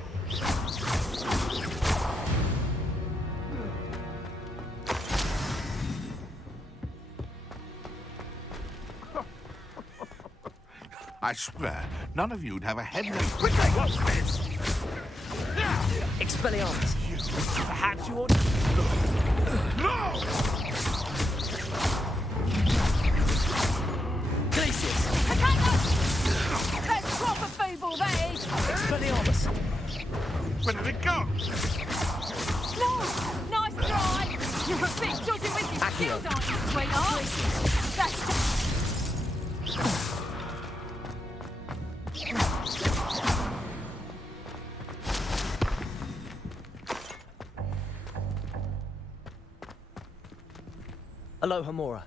I swear, none of you'd have a head name. What's this? Expelliarmus. Perhaps you ought to... No! Glacius. That's proper feeble, that is! Expelliarmus. Where did it go? No! Nice try! You're a bit dodgy with your skills, aren't you, sweetheart? That's just... Aloha Mora.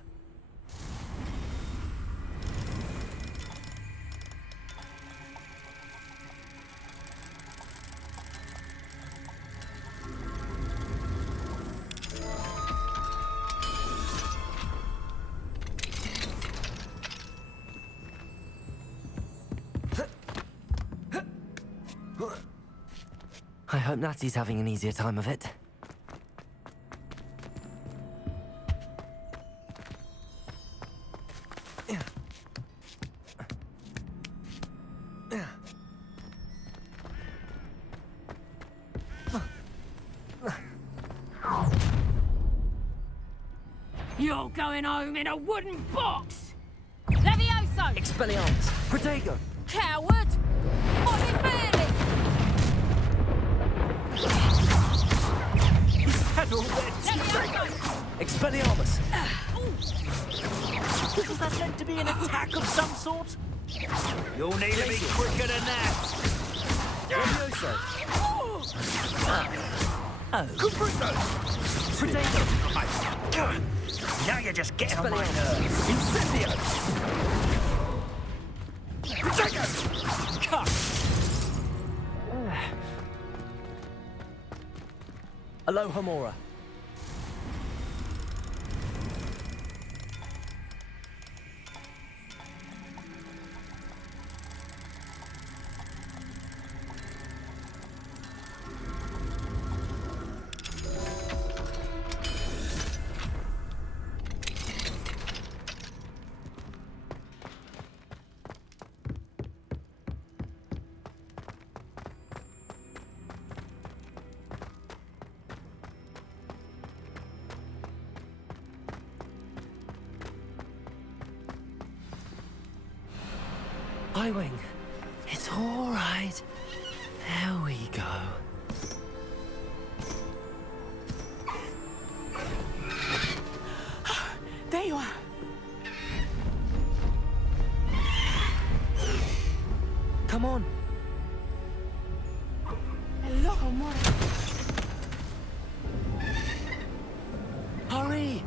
I hope Natty's having an easier time of it. You're going home in a wooden box! Levioso! Expelliarmus! Protego! Coward! Bobby Bailey! Is that all there? Expelliarmus! Was that meant to be an attack of some sort? You'll need to be quicker than that. Levioso! Oh. Protego! Now you're just getting on my nerves. Incendio! Protego! Cut! Aloha Mora. Highwing, it's all right. There we go. There you are. Come on. Hello, Mora. Hurry!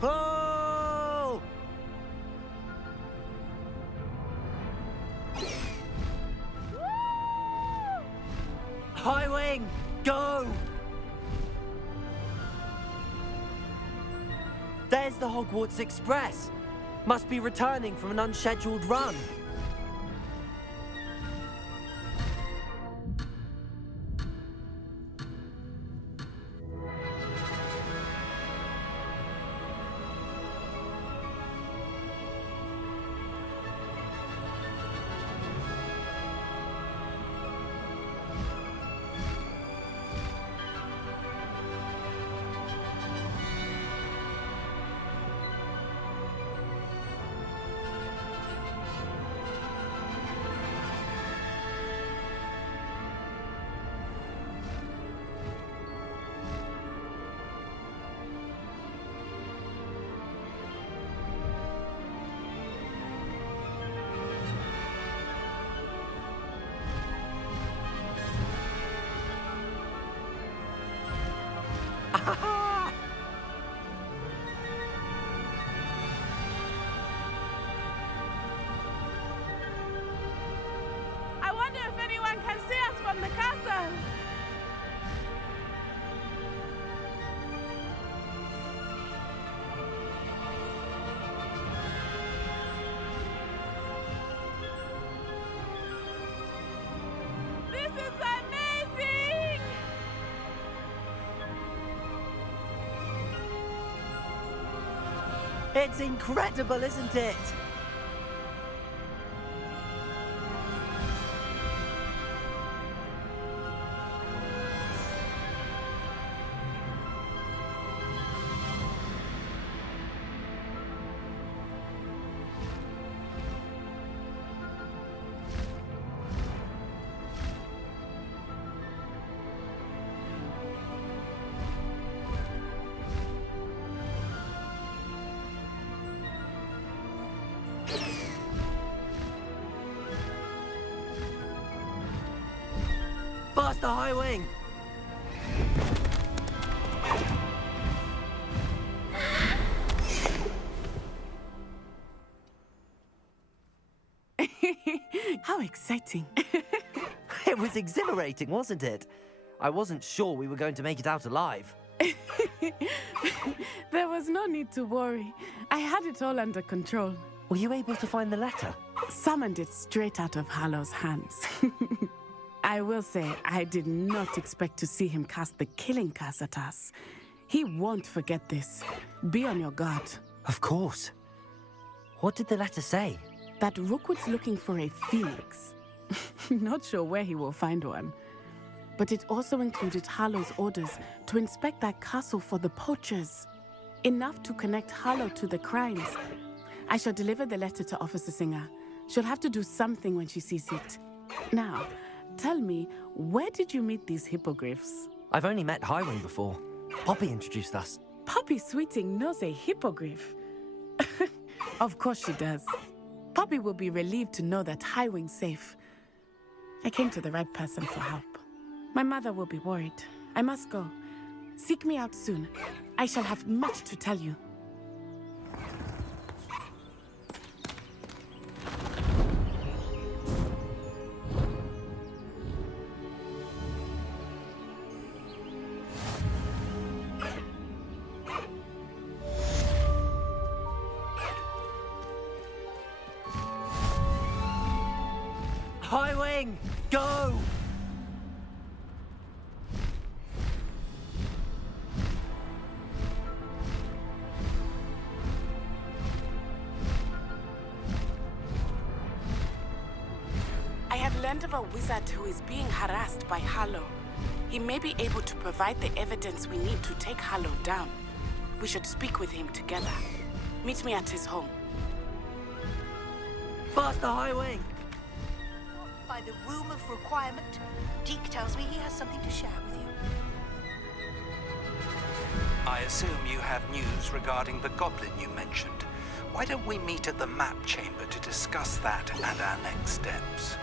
Oh! Highwing, go! There's the Hogwarts Express. Must be returning from an unscheduled run. I wonder if anyone can see us from the castle. This is amazing! It's incredible, isn't it? Faster, Highwing! How exciting. It was exhilarating, wasn't it? I wasn't sure we were going to make it out alive. There was no need to worry. I had it all under control. Were you able to find the letter? Summoned it straight out of Hallow's hands. I will say, I did not expect to see him cast the killing curse at us. He won't forget this. Be on your guard. Of course. What did the letter say? That Rookwood's looking for a phoenix. Not sure where he will find one. But it also included Hallow's orders to inspect that castle for the poachers. Enough to connect Hallow to the crimes. I shall deliver the letter to Officer Singer. She'll have to do something when she sees it. Now, tell me, where did you meet these hippogriffs? I've only met Highwing before. Poppy introduced us. Poppy Sweeting knows a hippogriff. Of course she does. Poppy will be relieved to know that Highwing's safe. I came to the right person for help. My mother will be worried. I must go. Seek me out soon. I shall have much to tell you. Highwing, go! I have learned of a wizard who is being harassed by Hallow. He may be able to provide the evidence we need to take Hallow down. We should speak with him together. Meet me at his home. Faster, Highwing! By the room of requirement, Deke tells me he has something to share with you. I assume you have news regarding the goblin you mentioned. Why don't we meet at the map chamber to discuss that and our next steps?